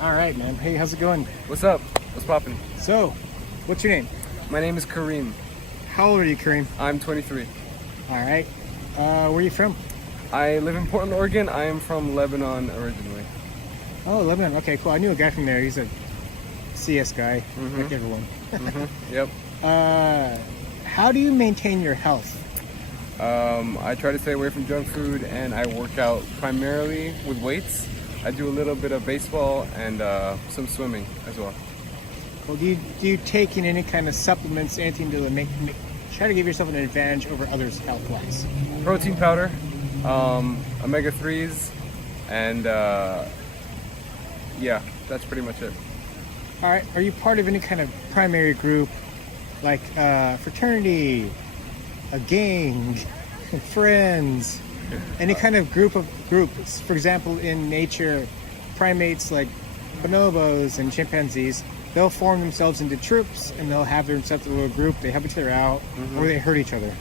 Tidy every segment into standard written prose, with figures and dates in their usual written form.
All right, man. Hey, how's it going? What's up? What's poppin'? So, what's your name? My name is Kareem. How old are you, Kareem? I'm 23. All right. Where are you from? I live in Portland, Oregon. I am from Lebanon originally. Oh, Lebanon. Okay, cool. I knew a guy from there. He's a CS guy, like everyone. Yep. How do you maintain your health? I try to stay away from junk food, and I work out primarily with weights. I do a little bit of baseball and some swimming as well. Well, do you take in any kind of supplements, anything to try to give yourself an advantage over others health-wise? Protein powder, omega-3s, and yeah, that's pretty much it. All right. Are you part of any kind of primary group, like fraternity, a gang, friends, any kind of groups? For example, in nature, primates like bonobos and chimpanzees, they'll form themselves into troops and they'll have themselves a little group. They help each other out, or they hurt each other.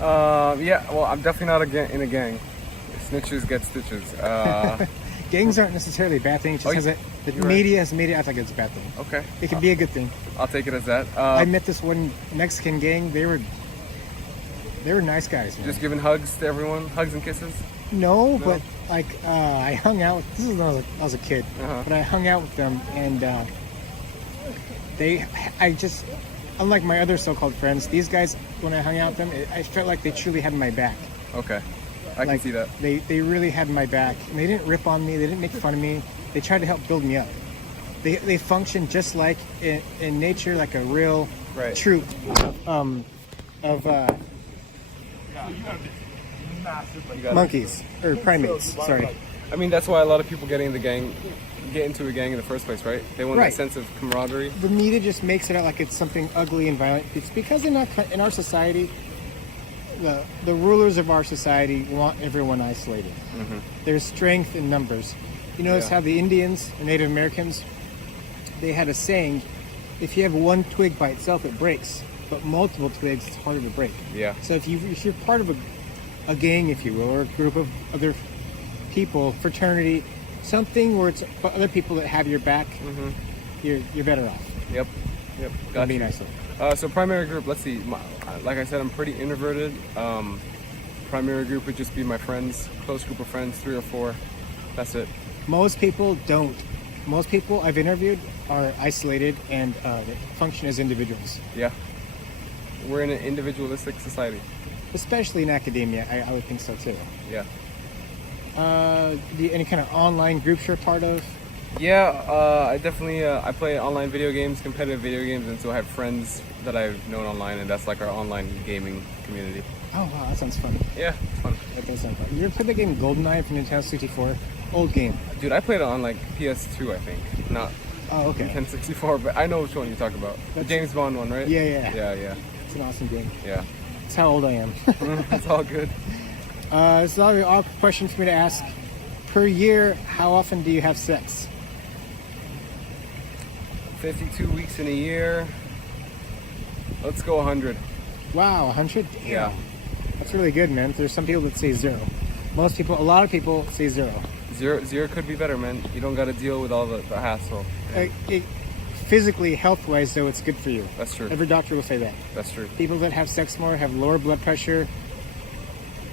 Yeah, well, I'm definitely not in a gang. Snitches get stitches. Gangs aren't necessarily a bad thing. It just has the media as media. I think it's a bad thing. Okay. It can be a good thing. I'll take it as that. I met this one Mexican gang. They were nice guys, man. Just giving hugs to everyone, hugs and kisses. No, but like I hung out with. This is when I was a kid, but I hung out with them, and unlike my other so-called friends, these guys, when I hung out with them, I felt like they truly had my back. Okay, I can see that. They really had my back, and they didn't rip on me. They didn't make fun of me. They tried to help build me up. They function just like in nature, like a real troop of monkeys or primates. Sorry. I mean, that's why a lot of people get into a gang in the first place, right? They want that sense of camaraderie. The media just makes it out like it's something ugly and violent. It's because in our society, the rulers of our society want everyone isolated. There's strength in numbers. You notice how the Indians or Native Americans, they had a saying, if you have one twig by itself, it breaks. But multiple twigs, it's harder to break. Yeah. So if you're part of a gang, if you will, or a group of other people, fraternity, something where it's other people that have your back, you're better off. Yep. Got be nice. So primary group, let's see. Like I said, I'm pretty introverted. Primary group would just be my friends, close group of friends, 3 or 4. That's it. Most people don't. Most people I've interviewed are isolated and function as individuals. Yeah. We're in an individualistic society. Especially in academia, I would think so too. Yeah. Any kind of online groups you're a part of? Yeah, I definitely I play online video games, competitive video games, and so I have friends that I've known online, and that's like our online gaming community. Oh wow, that sounds fun. Yeah, it's fun. That does sound fun. You ever played the game GoldenEye for Nintendo 64? Old game. Dude, I played it on like PS2, I think. Not Nintendo 64, but I know which one you talk about. The James Bond one, right? Yeah. It's an awesome game. Yeah. That's how old I am. That's all good. This is an awkward question for me to ask. Per year, how often do you have sex? 52 weeks in a year. Let's go 100. Wow, 100? Yeah. That's really good, man. There's some people that say 0. A lot of people say 0. Zero could be better, man. You don't got to deal with all the hassle. Physically, health-wise, though, it's good for you. That's true. Every doctor will say that. That's true. People that have sex more have lower blood pressure,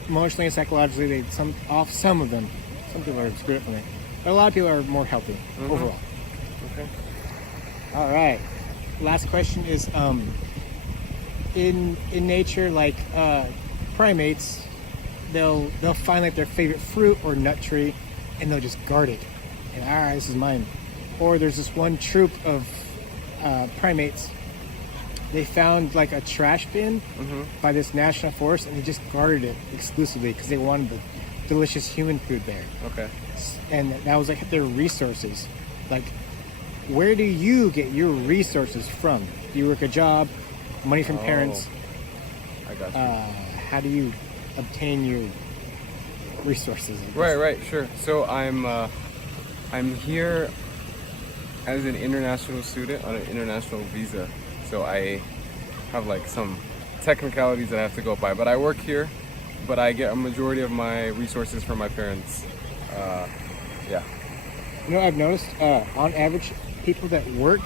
emotionally and psychologically. Some of them. Some people are screwed up from it. But a lot of people are more healthy overall. Okay. All right. Last question is, in nature, like primates, they'll find like their favorite fruit or nut tree, and they'll just guard it. And all right, this is mine. Or there's this one troop of primates. They found like a trash bin by this national forest, and they just guarded it exclusively because they wanted the delicious human food there. Okay. And that was like their resources. Like, where do you get your resources from? Do you work a job, money from parents? I got you. How do you obtain your resources? Right, sure. So I'm here as an international student on an international visa. So I have like some technicalities that I have to go by. But I work here, but I get a majority of my resources from my parents. Yeah. You know, I've noticed on average, people that work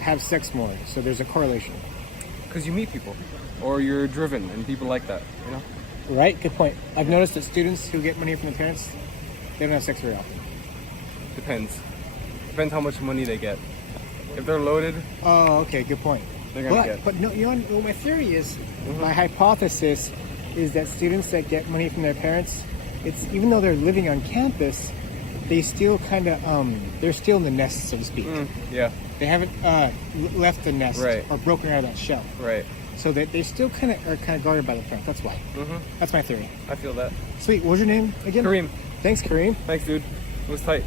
have sex more. So there's a correlation. Because you meet people, or you're driven, and people like that. You know. Right? Good point. I've noticed that students who get money from their parents, they don't have sex very often. Depends. Depends how much money they get. If they're loaded, Oh, okay. Good point. they're gonna get. But no, you know what my theory is? My hypothesis is that students that get money from their parents, it's even though they're living on campus, they still kind of they're still in the nest, so to speak. Yeah. They haven't left the nest Right. or broken out of that shell, Right. so that they still kind of guarded by the parents. That's why. That's my theory. I feel that. Sweet. What was your name again? Kareem. Thanks, Kareem. Thanks, dude. It was tight.